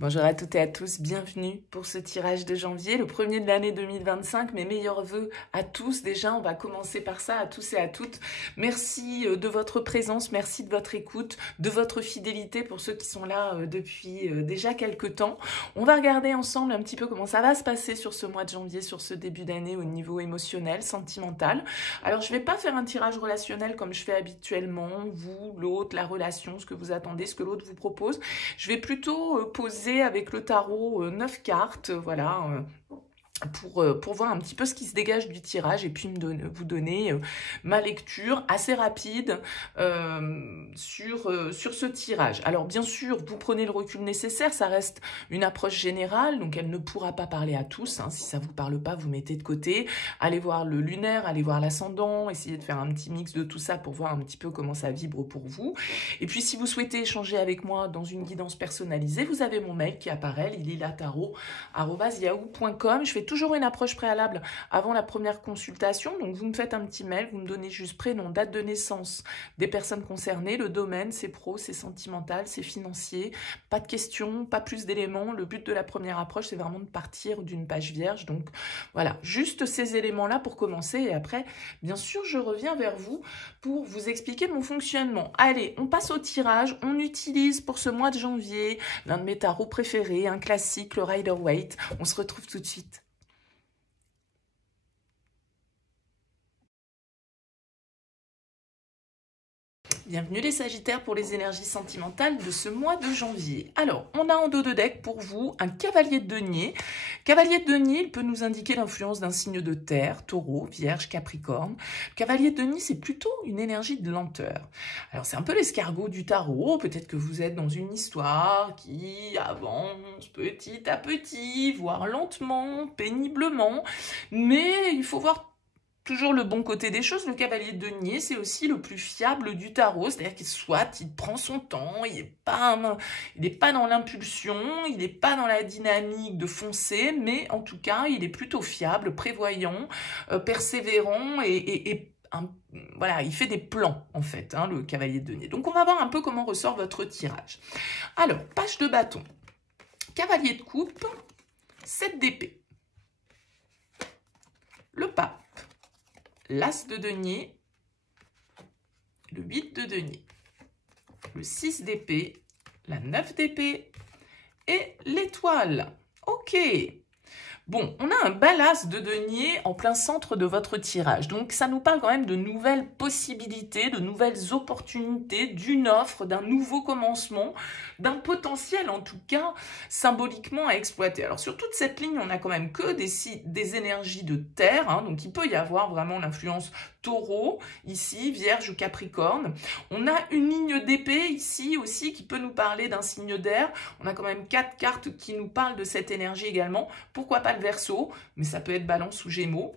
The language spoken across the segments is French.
Bonjour à toutes et à tous, bienvenue pour ce tirage de janvier, le premier de l'année 2025. Mes meilleurs vœux à tous. Déjà, on va commencer par ça, à tous et à toutes. Merci de votre présence, merci de votre écoute, de votre fidélité pour ceux qui sont là depuis déjà quelques temps. On va regarder ensemble un petit peu comment ça va se passer sur ce mois de janvier, sur ce début d'année au niveau émotionnel, sentimental. Alors, je ne vais pas faire un tirage relationnel comme je fais habituellement, vous, l'autre, la relation, ce que vous attendez, ce que l'autre vous propose. Je vais plutôt poser avec le tarot 9 cartes, voilà, pour voir un petit peu ce qui se dégage du tirage et puis vous donner ma lecture assez rapide sur ce tirage. Alors bien sûr, vous prenez le recul nécessaire, ça reste une approche générale, donc elle ne pourra pas parler à tous. Si ça ne vous parle pas, vous mettez de côté. Allez voir le lunaire, allez voir l'ascendant, essayez de faire un petit mix de tout ça pour voir un petit peu comment ça vibre pour vous. Et puis si vous souhaitez échanger avec moi dans une guidance personnalisée, vous avez mon mail qui apparaît, lililataro@yahoo.com. Je fais toujours une approche préalable avant la première consultation, donc vous me faites un petit mail, vous me donnez juste prénom, date de naissance des personnes concernées, le domaine, c'est pro, c'est sentimental, c'est financier, pas de questions, pas plus d'éléments. Le but de la première approche, c'est vraiment de partir d'une page vierge, donc voilà, juste ces éléments-là pour commencer, et après, bien sûr, je reviens vers vous pour vous expliquer mon fonctionnement. Allez, on passe au tirage, on utilise pour ce mois de janvier l'un de mes tarots préférés, un classique, le Rider-Waite. On se retrouve tout de suite. Bienvenue les Sagittaires pour les énergies sentimentales de ce mois de janvier. Alors, on a en dos de deck pour vous un cavalier de denier. Cavalier de denier, il peut nous indiquer l'influence d'un signe de terre, taureau, vierge, capricorne. Cavalier de denier, c'est plutôt une énergie de lenteur. Alors, c'est un peu l'escargot du tarot. Peut-être que vous êtes dans une histoire qui avance petit à petit, voire lentement, péniblement. Mais il faut voir toujours le bon côté des choses. Le cavalier de denier, c'est aussi le plus fiable du tarot, c'est-à-dire qu'il il prend son temps, il n'est pas dans l'impulsion, il n'est pas dans la dynamique de foncer, mais en tout cas, il est plutôt fiable, prévoyant, persévérant voilà, il fait des plans, en fait, le cavalier de denier. Donc, on va voir un peu comment ressort votre tirage. Alors, page de bâton, cavalier de coupe, 7 d'épée, le pape, l'as de denier, le 8 de denier, le 6 d'épée, la 9 d'épée et l'étoile. Ok. Bon, on a un bel as de denier en plein centre de votre tirage. Donc, ça nous parle quand même de nouvelles possibilités, de nouvelles opportunités, d'une offre, d'un nouveau commencement, d'un potentiel, en tout cas, symboliquement à exploiter. Alors, sur toute cette ligne, on n'a quand même que des énergies de terre. Donc, il peut y avoir vraiment l'influence taureau, ici, vierge ou capricorne. On a une ligne d'épée, ici, aussi, qui peut nous parler d'un signe d'air. On a quand même 4 cartes qui nous parlent de cette énergie également. Pourquoi pas le Verseau, mais ça peut être Balance ou Gémeaux.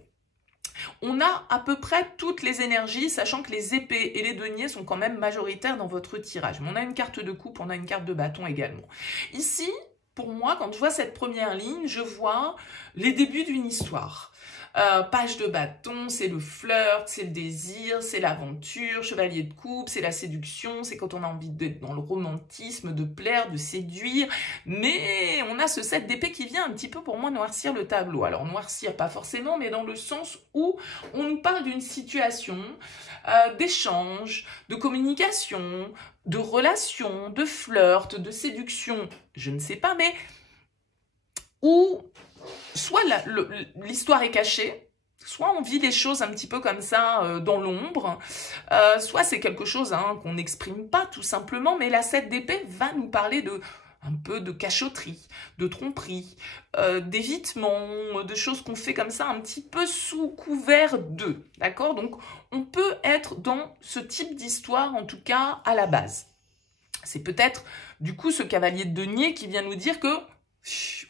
On a à peu près toutes les énergies, sachant que les épées et les deniers sont quand même majoritaires dans votre tirage. Mais on a une carte de coupe, on a une carte de bâton également. Ici, pour moi, quand je vois cette première ligne, je vois les débuts d'une histoire. Page de bâton, c'est le flirt, c'est le désir, c'est l'aventure. Chevalier de coupe, c'est la séduction, c'est quand on a envie d'être dans le romantisme, de plaire, de séduire. Mais on a ce 7 d'épée qui vient un petit peu pour moi noircir le tableau. Alors noircir pas forcément, mais dans le sens où on nous parle d'une situation d'échange, de communication, de relation, de flirt, de séduction, je ne sais pas, mais où soit l'histoire est cachée, soit on vit les choses un petit peu comme ça dans l'ombre, soit c'est quelque chose qu'on n'exprime pas tout simplement, mais la 7 d'épée va nous parler un peu de cachotterie, de tromperie, d'évitement, de choses qu'on fait comme ça un petit peu sous couvert d'eux, d'accord? Donc on peut être dans ce type d'histoire en tout cas à la base. C'est peut-être du coup ce cavalier de denier qui vient nous dire que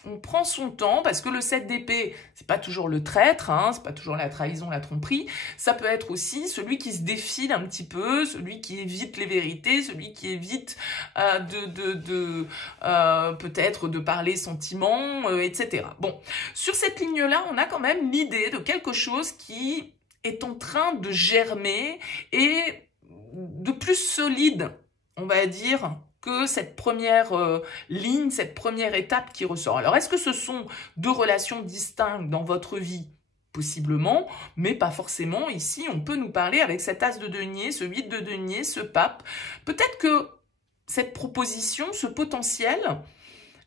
on prend son temps, parce que le 7 d'épée, c'est pas toujours le traître, c'est pas toujours la trahison, la tromperie, ça peut être aussi celui qui se défile un petit peu, celui qui évite les vérités, celui qui évite peut-être de parler sentiments, etc. Bon, sur cette ligne-là, on a quand même l'idée de quelque chose qui est en train de germer et de plus solide, on va dire, que cette première ligne, cette première étape qui ressort. Alors, est-ce que ce sont deux relations distinctes dans votre vie? Possiblement, mais pas forcément. Ici, on peut nous parler avec cet as de denier, ce 8 de denier, ce pape. Peut-être que cette proposition, ce potentiel,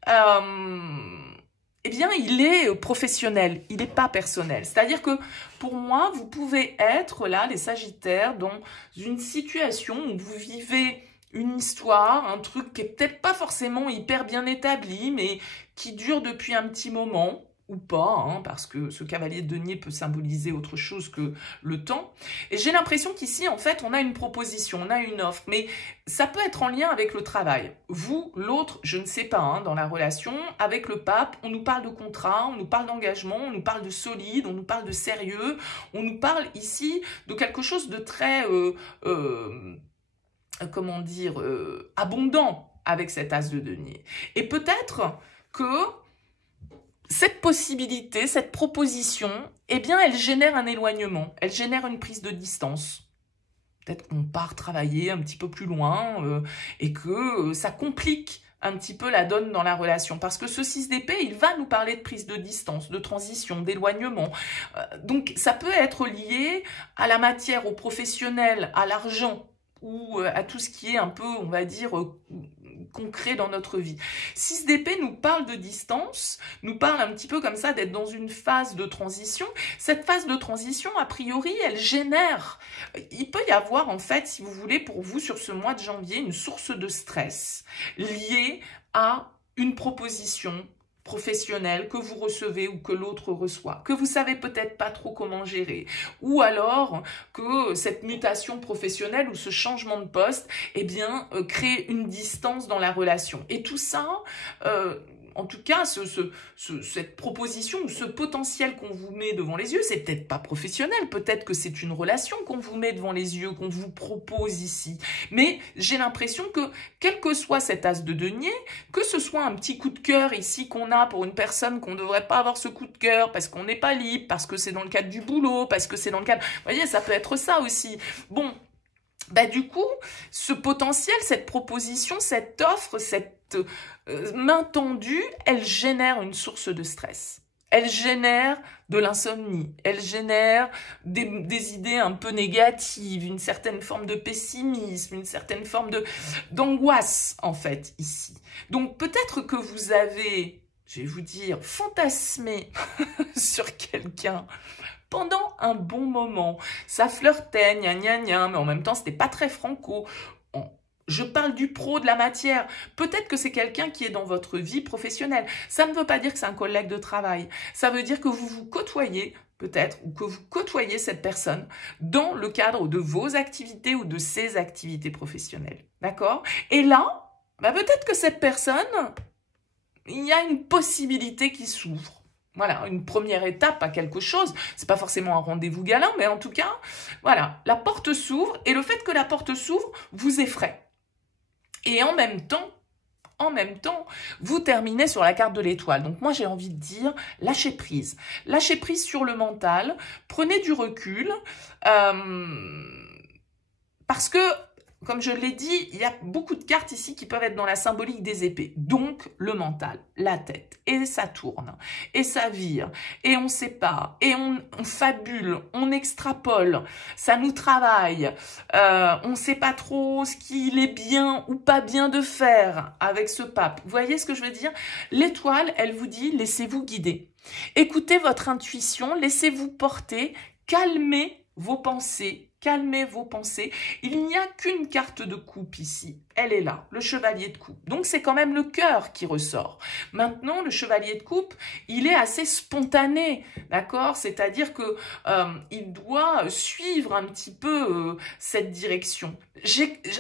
eh bien, il est professionnel, il n'est pas personnel. C'est-à-dire que, pour moi, vous pouvez être, là, les Sagittaires, dans une situation où vous vivez une histoire, un truc qui est peut-être pas forcément hyper bien établi, mais qui dure depuis un petit moment, ou pas, hein, parce que ce cavalier de denier peut symboliser autre chose que le temps. Et j'ai l'impression qu'ici, en fait, on a une proposition, on a une offre, mais ça peut être en lien avec le travail. Vous, l'autre, je ne sais pas, hein, dans la relation, avec le pape, on nous parle de contrat, on nous parle d'engagement, on nous parle de solide, on nous parle de sérieux, on nous parle ici de quelque chose de très, comment dire, abondant avec cet as de denier. Et peut-être que cette possibilité, cette proposition, eh bien, elle génère un éloignement, elle génère une prise de distance. Peut-être qu'on part travailler un petit peu plus loin et que ça complique un petit peu la donne dans la relation. Parce que ce 6 d'épée, il va nous parler de prise de distance, de transition, d'éloignement. Donc, ça peut être lié à la matière, au professionnel, à l'argent ou à tout ce qui est un peu, on va dire, concret dans notre vie. 6 d'épée nous parle de distance, nous parle un petit peu comme ça d'être dans une phase de transition. Cette phase de transition, a priori, elle génère. Il peut y avoir, en fait, si vous voulez, pour vous, sur ce mois de janvier, une source de stress liée à une proposition professionnel que vous recevez ou que l'autre reçoit, que vous savez peut-être pas trop comment gérer, ou alors que cette mutation professionnelle ou ce changement de poste, eh bien, crée une distance dans la relation. Et tout ça, en tout cas, cette proposition ou ce potentiel qu'on vous met devant les yeux, c'est peut-être pas professionnel, peut-être que c'est une relation qu'on vous met devant les yeux, qu'on vous propose ici. Mais j'ai l'impression que, quel que soit cet as de denier, que ce soit un petit coup de cœur ici qu'on a pour une personne qu'on ne devrait pas avoir ce coup de cœur, parce qu'on n'est pas libre, parce que c'est dans le cadre du boulot, parce que c'est dans le cadre... Vous voyez, ça peut être ça aussi. Bon, bah du coup, ce potentiel, cette proposition, cette offre, cette main tendue, elle génère une source de stress. Elle génère de l'insomnie, elle génère des idées un peu négatives, une certaine forme de pessimisme, une certaine forme d'angoisse, en fait, ici. Donc peut-être que vous avez, je vais vous dire, fantasmé sur quelqu'un pendant un bon moment. Ça flirtait, gna gna gna, mais en même temps, c'était pas très franco. Je parle du pro, de la matière. Peut-être que c'est quelqu'un qui est dans votre vie professionnelle. Ça ne veut pas dire que c'est un collègue de travail. Ça veut dire que vous vous côtoyez, peut-être, ou que vous côtoyez cette personne dans le cadre de vos activités ou de ses activités professionnelles. D'accord? Et là, bah peut-être que cette personne, il y a une possibilité qui s'ouvre. Voilà, une première étape à quelque chose. C'est pas forcément un rendez-vous galant, mais en tout cas, voilà, la porte s'ouvre et le fait que la porte s'ouvre vous effraie. Et en même temps, vous terminez sur la carte de l'étoile. Donc moi, j'ai envie de dire, lâchez prise. Lâchez prise sur le mental, prenez du recul, parce que, comme je l'ai dit, il y a beaucoup de cartes ici qui peuvent être dans la symbolique des épées. Donc, le mental, la tête, et ça tourne, et ça vire, et on sépare, et on fabule, on extrapole, ça nous travaille, on ne sait pas trop ce qu'il est bien ou pas bien de faire avec ce pape. Vous voyez ce que je veux dire? L'étoile, elle vous dit, laissez-vous guider. Écoutez votre intuition, laissez-vous porter, calmez vos pensées. Calmez vos pensées. Il n'y a qu'une carte de coupe ici. Elle est là, le chevalier de coupe. Donc, c'est quand même le cœur qui ressort. Maintenant, le chevalier de coupe, il est assez spontané, d'accord? C'est-à-dire que il doit suivre un petit peu cette direction.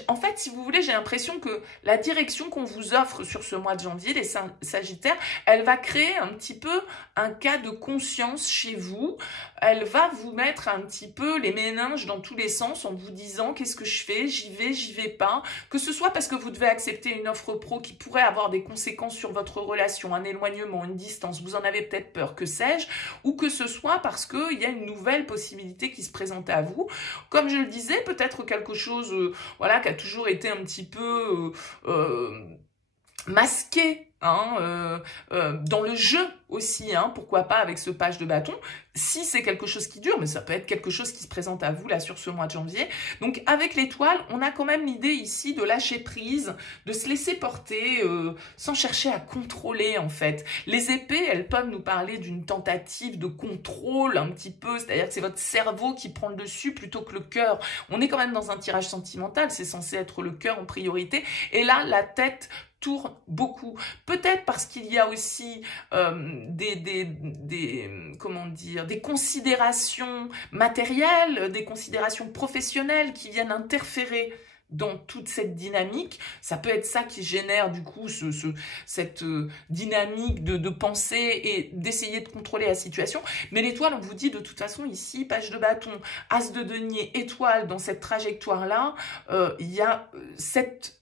En fait, si vous voulez, j'ai l'impression que la direction qu'on vous offre sur ce mois de janvier, les Sagittaires, elle va créer un petit peu un cas de conscience chez vous. Elle va vous mettre un petit peu les méninges dans tous les sens en vous disant qu'est-ce que je fais, j'y vais pas, que ce soit soit parce que vous devez accepter une offre pro qui pourrait avoir des conséquences sur votre relation, un éloignement, une distance, vous en avez peut-être peur, que sais-je, ou que ce soit parce qu'il y a une nouvelle possibilité qui se présente à vous. Comme je le disais, peut-être quelque chose voilà, qui a toujours été un petit peu masqué, hein, dans le jeu aussi, hein, pourquoi pas avec ce page de bâton, si c'est quelque chose qui dure, mais ça peut être quelque chose qui se présente à vous là sur ce mois de janvier. Donc avec l'étoile, on a quand même l'idée ici de lâcher prise, de se laisser porter sans chercher à contrôler en fait. Les épées, elles peuvent nous parler d'une tentative de contrôle un petit peu, c'est-à-dire que c'est votre cerveau qui prend le dessus plutôt que le cœur. On est quand même dans un tirage sentimental, c'est censé être le cœur en priorité, et là la tête tourne beaucoup. Peut-être parce qu'il y a aussi comment dire, des considérations matérielles, des considérations professionnelles qui viennent interférer dans toute cette dynamique. Ça peut être ça qui génère du coup cette dynamique de pensée et d'essayer de contrôler la situation. Mais l'étoile, on vous dit de toute façon ici, page de bâton, as de denier, étoile, dans cette trajectoire-là, il y a cette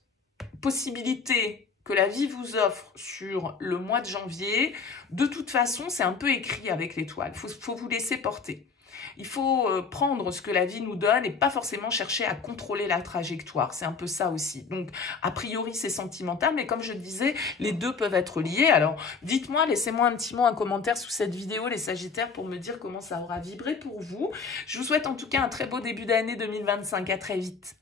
possibilité que la vie vous offre sur le mois de janvier. De toute façon, c'est un peu écrit avec l'étoile. Faut vous laisser porter. Il faut prendre ce que la vie nous donne et pas forcément chercher à contrôler la trajectoire. C'est un peu ça aussi. Donc, a priori, c'est sentimental, mais comme je le disais, les deux peuvent être liés. Alors, dites-moi, laissez-moi un petit mot, un commentaire sous cette vidéo, les Sagittaires, pour me dire comment ça aura vibré pour vous. Je vous souhaite en tout cas un très beau début d'année 2025. À très vite.